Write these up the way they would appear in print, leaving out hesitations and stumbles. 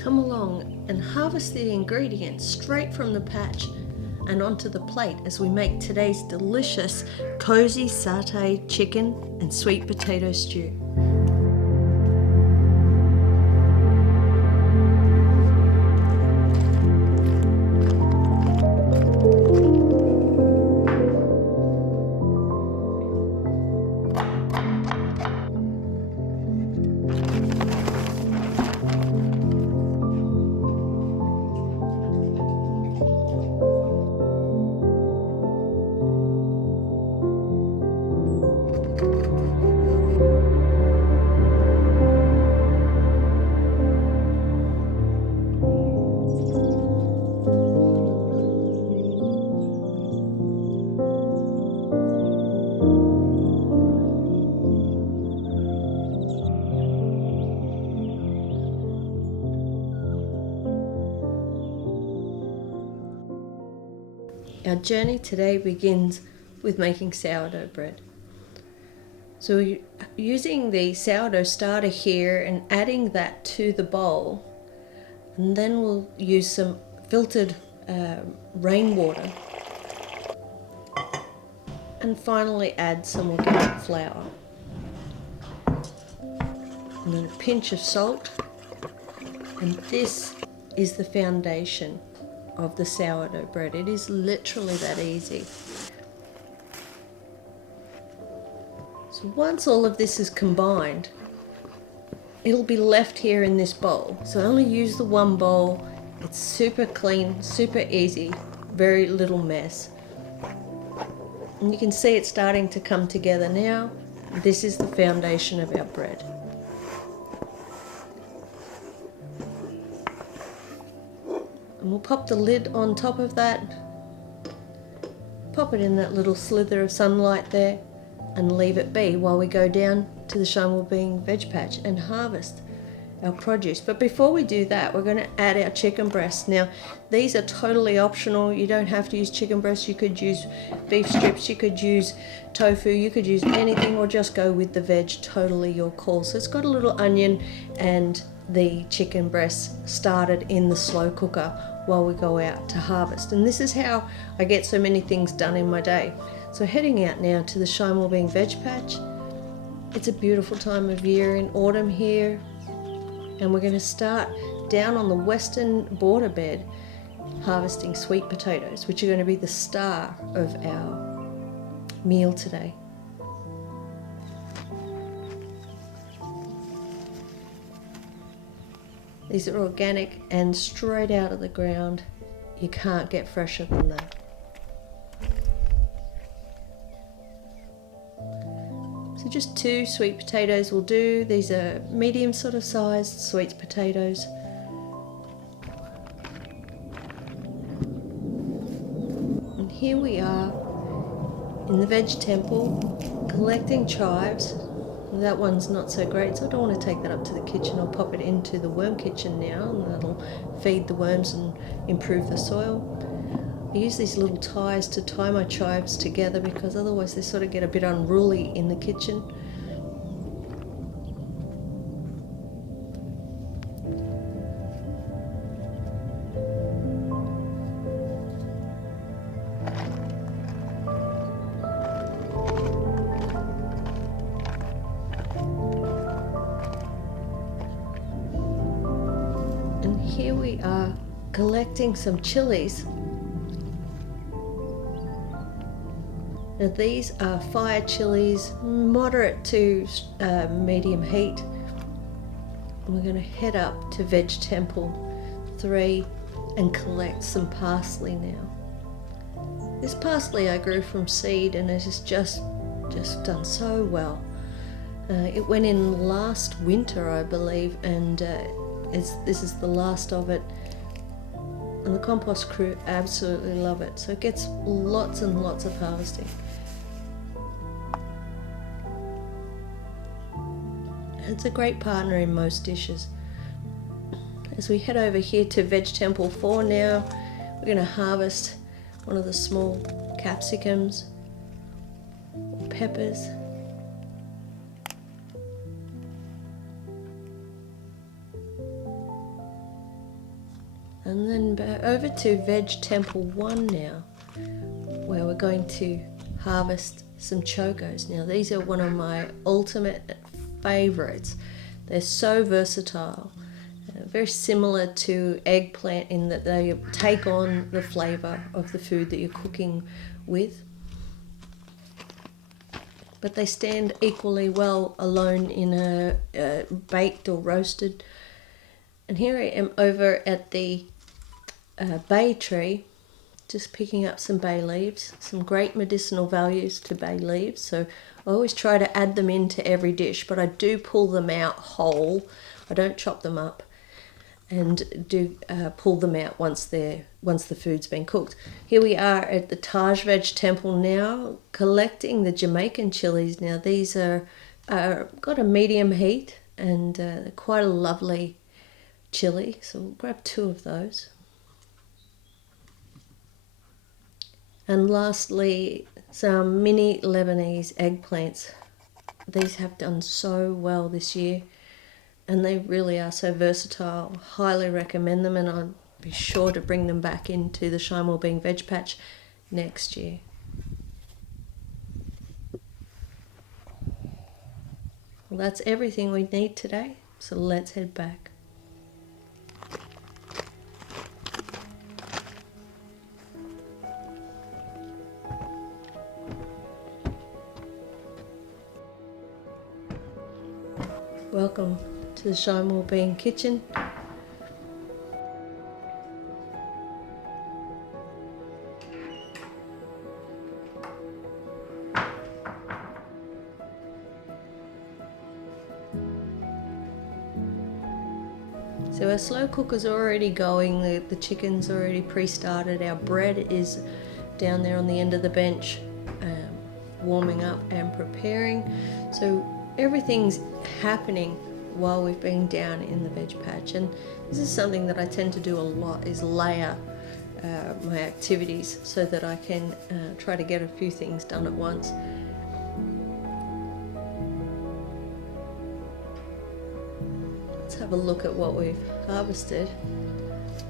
come along and harvest the ingredients straight from the patch and onto the plate as we make today's delicious cozy satay chicken and sweet potato stew. Our journey today begins with making sourdough bread. So we're using the sourdough starter here and adding that to the bowl, and then we'll use some filtered rainwater and finally add some organic flour and then a pinch of salt, and this is the foundation of the sourdough bread. It is literally that easy. So once all of this is combined, it'll be left here in this bowl. So only use the one bowl. It's super clean, super easy, very little mess. And you can see it starting to come together now. This is the foundation of our bread. And we'll pop the lid on top of that, pop it in that little slither of sunlight there, and leave it be while we go down to the Wellbeing veg patch and harvest our produce. But before we do that, we're going to add our chicken breasts. Now, these are totally optional. You don't have to use chicken breasts. You could use beef strips, you could use tofu, you could use anything, or just go with the veg, totally your call. So it's got a little onion and the chicken breasts started in the slow cooker while we go out to harvest. And this is how I get so many things done in my day. So heading out now to the Wellbeing veg patch. It's a beautiful time of year in autumn here, and we're going to start down on the western border bed harvesting sweet potatoes, which are going to be the star of our meal today. These are organic and straight out of the ground. You can't get fresher than that. So just 2 sweet potatoes will do. These are medium sort of sized sweet potatoes. And here we are in the veg temple collecting chives. That one's not so great, so I don't want to take that up to the kitchen. I'll pop it into the worm kitchen now, and that'll feed the worms and improve the soil. I use these little ties to tie my chives together because otherwise they sort of get a bit unruly in the kitchen. And here we are collecting some chilies. Now these are fire chilies, moderate to medium heat. And we're going to head up to Veg Temple 3 and collect some parsley now. This parsley I grew from seed and it has just done so well. It went in last winter, I believe, and this is the last of it. And the compost crew absolutely love it. So it gets lots and lots of harvesting. It's a great partner in most dishes. As we head over here to Veg Temple 4 now, we're going to harvest one of the small capsicums, or peppers. And then over to Veg Temple 1 now, where we're going to harvest some chokos. Now these are one of my ultimate favourites. They're so versatile, very similar to eggplant in that they take on the flavour of the food that you're cooking with, but they stand equally well alone in a baked or roasted. And here I am over at the bay tree, just picking up some bay leaves, some great medicinal values to bay leaves. So I always try to add them into every dish, but I do pull them out whole. I don't chop them up, and do pull them out once the food's been cooked. Here we are at the Taj Veg Temple now, collecting the Jamaican chilies. Now these are got a medium heat, and they're quite a lovely chili, so we'll grab 2 of those. And lastly, some mini Lebanese eggplants. These have done so well this year, and they really are so versatile. Highly recommend them, and I'll be sure to bring them back into the Wellbeing Veg Patch next year. Well, that's everything we need today, so let's head back. Welcome to the Wellbeing kitchen. So our slow cooker's already going, the chicken's already pre-started, our bread is down there on the end of the bench, warming up and preparing. So everything's happening while we've been down in the veg patch, and this is something that I tend to do a lot, is layer my activities so that I can try to get a few things done at once. Let's have a look at what we've harvested.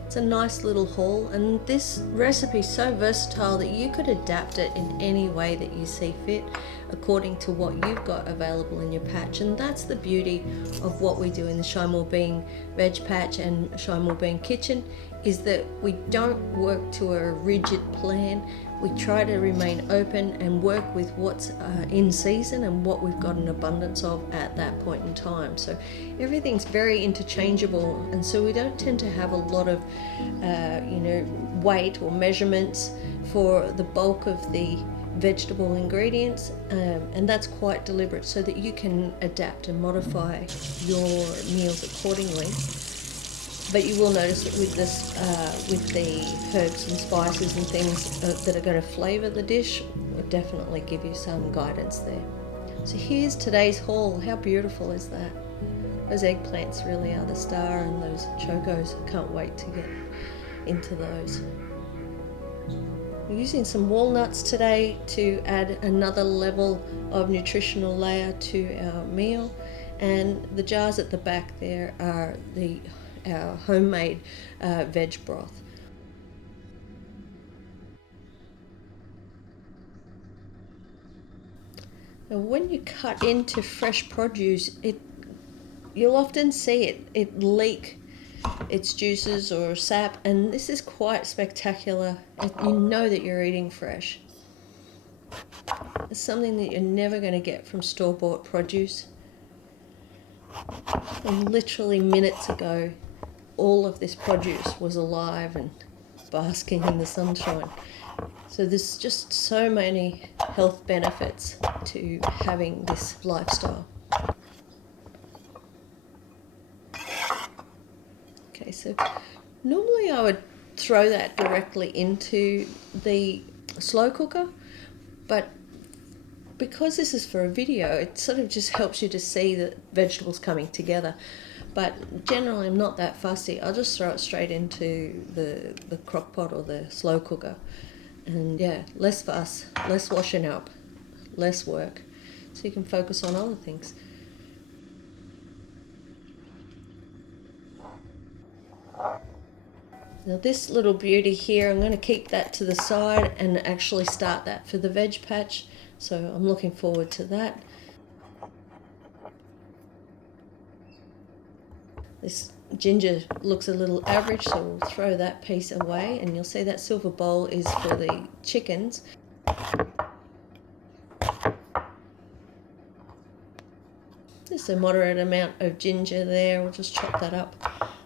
It's a nice little haul, and this recipe is so versatile that you could adapt it in any way that you see fit according to what you've got available in your patch. And that's the beauty of what we do in the Wellbeing Veg Patch and Wellbeing Kitchen, is that we don't work to a rigid plan. We try to remain open and work with what's in season and what we've got an abundance of at that point in time. So everything's very interchangeable, and so we don't tend to have a lot of weight or measurements for the bulk of the vegetable ingredients, and that's quite deliberate so that you can adapt and modify your meals accordingly. But you will notice that with this, with the herbs and spices and things that are going to flavour the dish, will definitely give you some guidance there. So here's today's haul. How beautiful is that? Those eggplants really are the star, and those chokos, I can't wait to get into those. We're using some walnuts today to add another level of nutritional layer to our meal, and the jars at the back there are our homemade veg broth. Now when you cut into fresh produce, you'll often see it leak its juices or sap, and this is quite spectacular. You know that you're eating fresh. It's something that you're never going to get from store-bought produce. And literally minutes ago, all of this produce was alive and basking in the sunshine. So there's just so many health benefits to having this lifestyle. Okay, so normally I would throw that directly into the slow cooker, but because this is for a video, it sort of just helps you to see the vegetables coming together. But generally I'm not that fussy. I'll just throw it straight into the crock pot or the slow cooker. And yeah, less fuss, less washing up, less work, so you can focus on other things. Now this little beauty here, I'm going to keep that to the side and actually start that for the veg patch. So I'm looking forward to that. This ginger looks a little average, so we'll throw that piece away, and you'll see that silver bowl is for the chickens. Just a moderate amount of ginger there. We'll just chop that up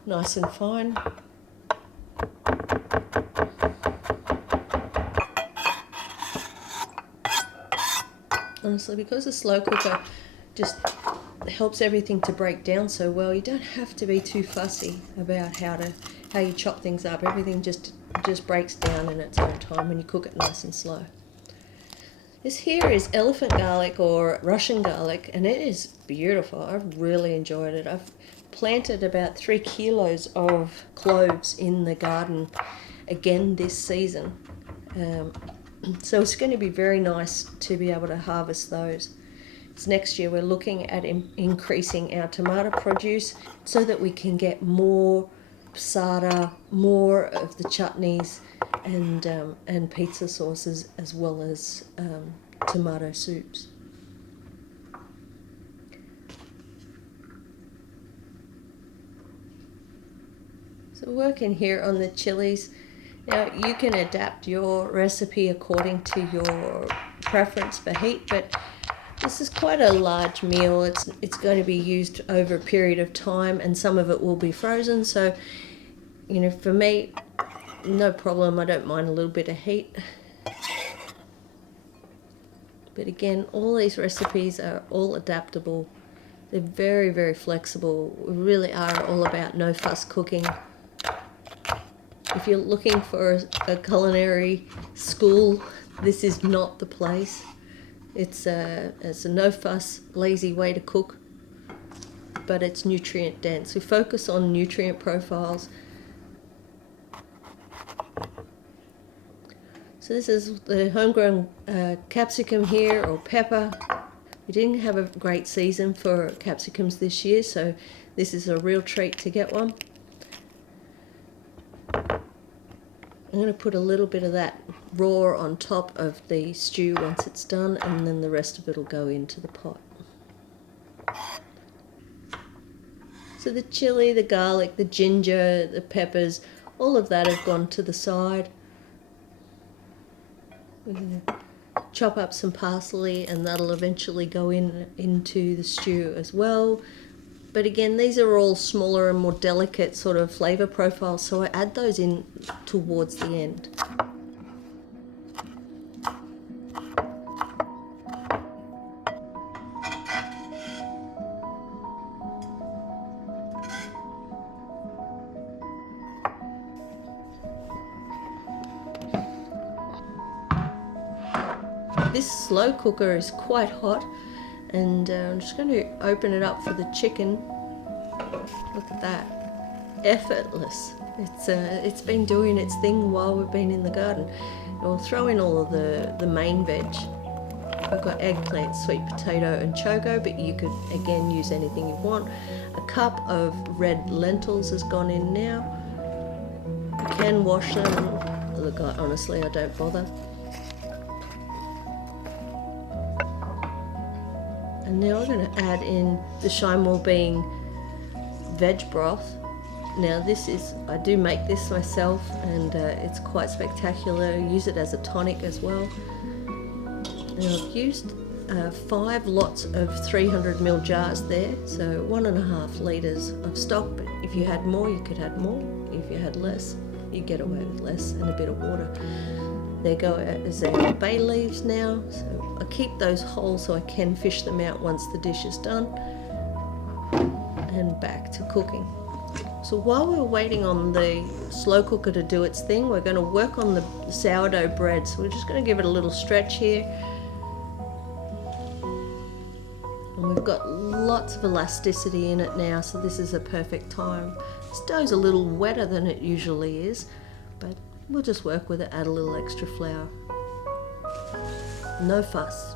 nice and fine. Honestly, because the slow cooker just helps everything to break down so well, you don't have to be too fussy about how you chop things up. Everything just breaks down in its own time when you cook it nice and slow. This here is elephant garlic or Russian garlic, and it is beautiful. I've really enjoyed it. I've planted about 3 kilos of cloves in the garden again this season. So it's going to be very nice to be able to harvest those. So next year we're looking at increasing our tomato produce so that we can get more passata, more of the chutneys and pizza sauces, as well as tomato soups. So working here on the chilies. Now you can adapt your recipe according to your preference for heat, but this is quite a large meal. It's going to be used over a period of time, and some of it will be frozen. So, you know, for me, no problem. I don't mind a little bit of heat. But again, all these recipes are all adaptable. They're very, very flexible. We really are all about no fuss cooking. If you're looking for a culinary school, this is not the place. It's a no fuss, lazy way to cook, but it's nutrient dense. We focus on nutrient profiles. So this is the homegrown capsicum here, or pepper. We didn't have a great season for capsicums this year, so this is a real treat to get one. I'm going to put a little bit of that raw on top of the stew once it's done, and then the rest of it will go into the pot. So the chili, the garlic, the ginger, the peppers, all of that have gone to the side. We're going to chop up some parsley, and that'll eventually go into the stew as well. But again, these are all smaller and more delicate sort of flavour profiles, so I add those in towards the end. This slow cooker is quite hot, and I'm just going to open it up for the chicken. Look at that, effortless. It's been doing its thing while we've been in the garden. We'll throw in all of the main veg. I've got eggplant, sweet potato and choko, but you could again use anything you want. A cup of red lentils has gone in now. You can wash them. Look, honestly, I don't bother. And now we're going to add in the Wellbeing veg broth. Now this is, I do make this myself, and it's quite spectacular. Use it as a tonic as well. Now I've used 5 lots of 300ml jars there, so 1.5 litres of stock, but if you had more you could add more. If you had less, you'd get away with less, and a bit of water. There go as our bay leaves now, so I keep those whole so I can fish them out once the dish is done. And back to cooking. So while we're waiting on the slow cooker to do its thing, we're going to work on the sourdough bread. So we're just going to give it a little stretch here. And we've got lots of elasticity in it now, so this is a perfect time. This dough's a little wetter than it usually is, but we'll just work with it, add a little extra flour. No fuss.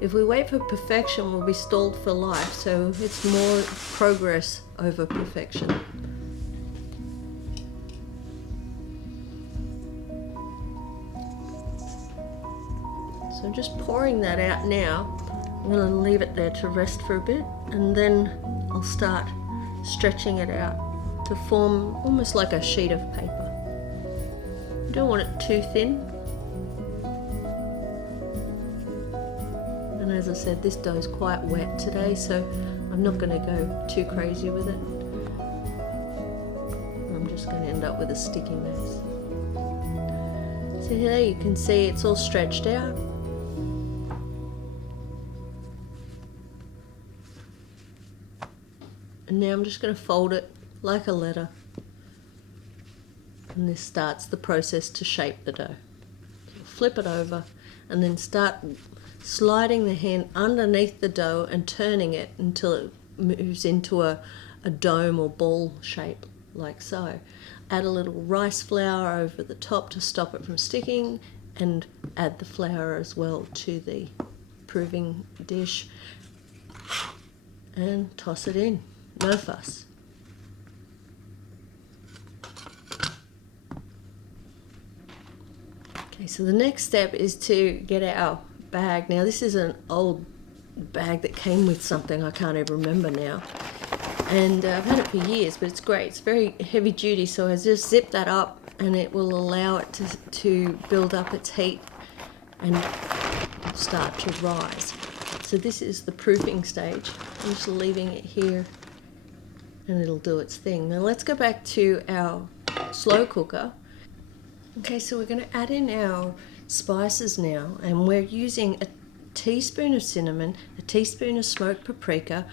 If we wait for perfection, we'll be stalled for life, so it's more progress over perfection. So I'm just pouring that out now. I'm going to leave it there to rest for a bit, and then I'll start stretching it out to form almost like a sheet of paper. You don't want it too thin. And as I said, this dough is quite wet today, so I'm not going to go too crazy with it. I'm just going to end up with a sticky mess. So here you can see it's all stretched out. And now I'm just going to fold it like a letter. And this starts the process to shape the dough. So flip it over and then start sliding the hand underneath the dough and turning it until it moves into a dome or ball shape, like so. Add a little rice flour over the top to stop it from sticking, and add the flour as well to the proving dish and toss it in. No fuss. Okay, so the next step is to get our bag. Now this is an old bag that came with something, I can't even remember now. And I've had it for years, but it's great. It's very heavy duty, so I just zip that up and it will allow it to build up its heat and start to rise. So this is the proofing stage. I'm just leaving it here and it'll do its thing. Now let's go back to our slow cooker. Okay, so we're going to add in our spices now, and we're using a teaspoon of cinnamon, a teaspoon of smoked paprika,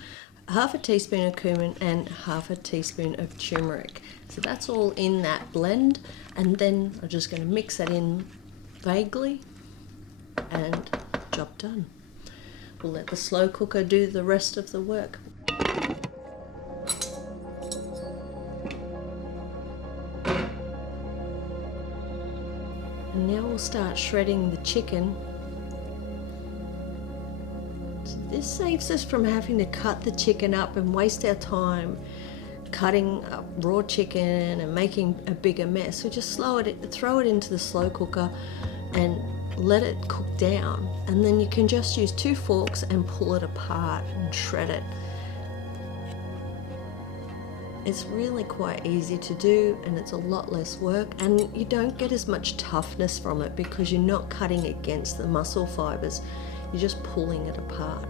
half a teaspoon of cumin, and half a teaspoon of turmeric. So that's all in that blend, and then I'm just going to mix that in vaguely, and job done. We'll let the slow cooker do the rest of the work. And now we'll start shredding the chicken. So this saves us from having to cut the chicken up and waste our time cutting up raw chicken and making a bigger mess. We just throw it into the slow cooker and let it cook down, and then you can just use 2 forks and pull it apart and shred it. It's really quite easy to do, and it's a lot less work, and you don't get as much toughness from it because you're not cutting against the muscle fibers, you're just pulling it apart.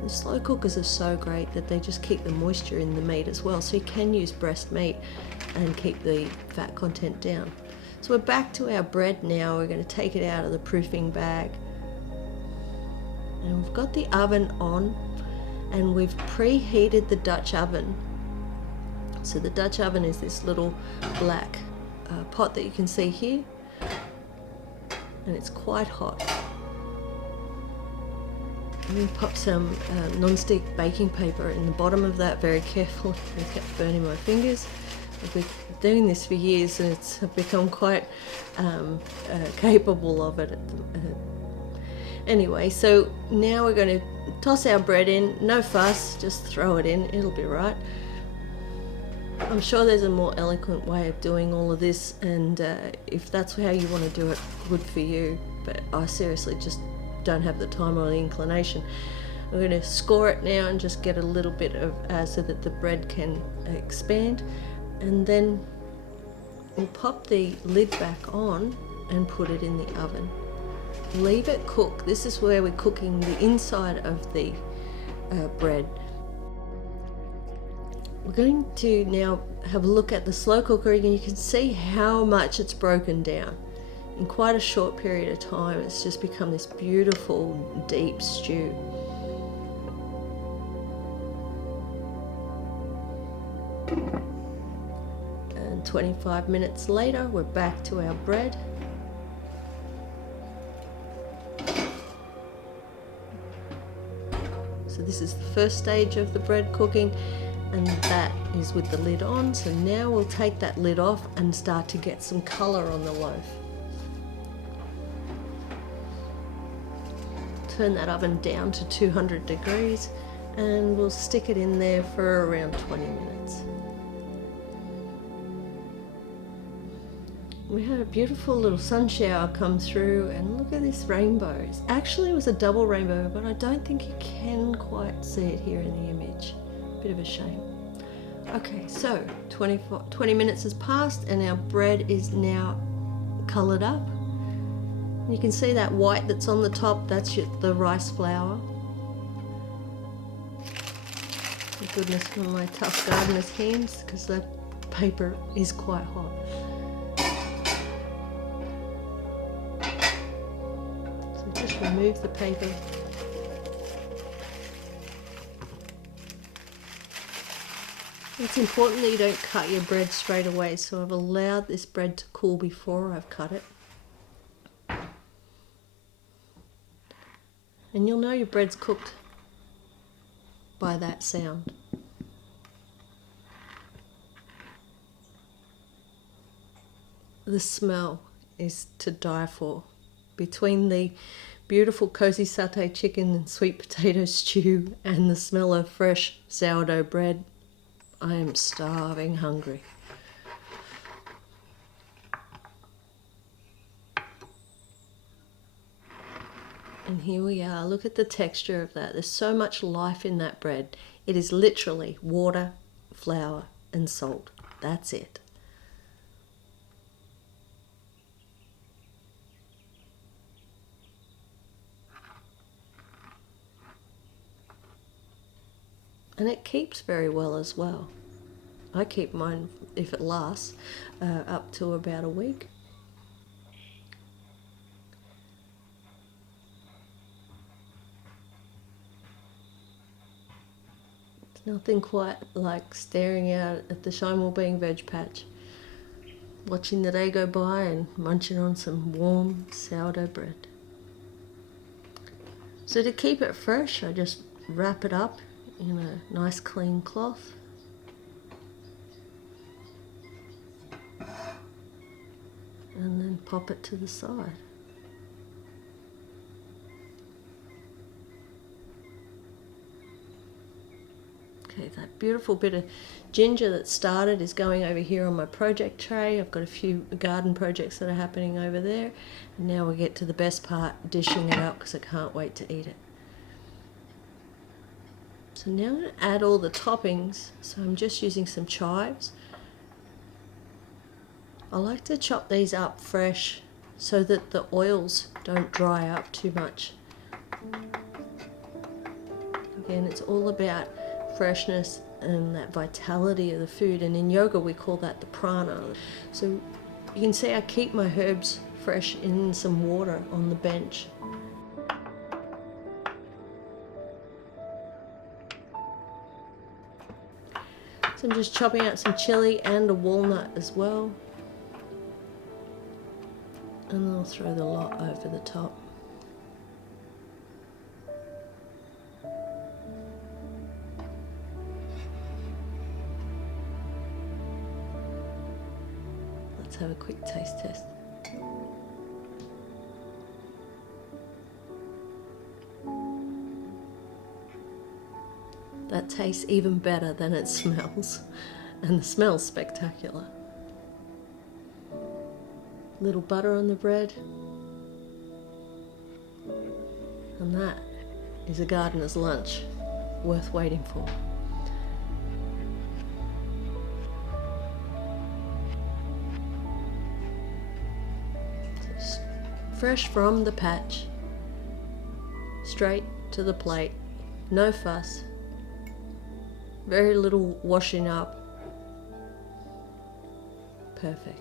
And slow cookers are so great that they just keep the moisture in the meat as well, so you can use breast meat and keep the fat content down. So we're back to our bread now. We're going to take it out of the proofing bag, and we've got the oven on, and we've preheated the Dutch oven. So the Dutch oven is this little black pot that you can see here, and it's quite hot. I'm going to pop some non-stick baking paper in the bottom of that very carefully. I kept burning my fingers. I've been doing this for years, and I've become quite capable of it. Anyway, so now we're going to toss our bread in. No fuss, just throw it in, it'll be right. I'm sure there's a more eloquent way of doing all of this, and if that's how you want to do it, good for you, but I seriously just don't have the time or the inclination. I'm going to score it now and just get a little bit of so that the bread can expand, and then we'll pop the lid back on and put it in the oven. Leave it cook. This is where we're cooking the inside of the bread. We're going to now have a look at the slow cooker, and you can see how much it's broken down. In quite a short period of time, it's just become this beautiful, deep stew. And 25 minutes later, we're back to our bread. So this is the first stage of the bread cooking, and that is with the lid on. So now we'll take that lid off and start to get some colour on the loaf. Turn that oven down to 200 degrees, and we'll stick it in there for around 20 minutes. We had a beautiful little sun shower come through, and look at this rainbow. Actually, it was a double rainbow, but I don't think you can quite see it here in the image. Bit of a shame. Okay, so 20 minutes has passed and our bread is now coloured up. You can see that white that's on the top, that's the rice flour. Thank goodness for my tough gardener's hands, because the paper is quite hot. So just remove the paper. It's important that you don't cut your bread straight away, so I've allowed this bread to cool before I've cut it. And you'll know your bread's cooked by that sound. The smell is to die for. Between the beautiful cozy satay chicken and sweet potato stew and the smell of fresh sourdough bread, I am starving hungry. And here we are. Look at the texture of that. There's so much life in that bread. It is literally water, flour, and salt. That's it. And it keeps very well as well. I keep mine, if it lasts, up to about a week. It's nothing quite like staring out at the Wellbeing veg patch, watching the day go by and munching on some warm sourdough bread. So to keep it fresh, I just wrap it up in a nice clean cloth. And then pop it to the side. Okay, that beautiful bit of ginger that started is going over here on my project tray. I've got a few garden projects that are happening over there. And now we get to the best part, dishing it up, because I can't wait to eat it. So now I'm going to add all the toppings. So I'm just using some chives. I like to chop these up fresh so that the oils don't dry up too much. Again, it's all about freshness and that vitality of the food, and in yoga we call that the prana. So you can see I keep my herbs fresh in some water on the bench. So I'm just chopping out some chili and a walnut as well. And then I'll throw the lot over the top. Let's have a quick taste test. That tastes even better than it smells, and the smell's spectacular. Little butter on the bread, and that is a gardener's lunch worth waiting for. Just fresh from the patch, straight to the plate, no fuss, very little washing up, perfect.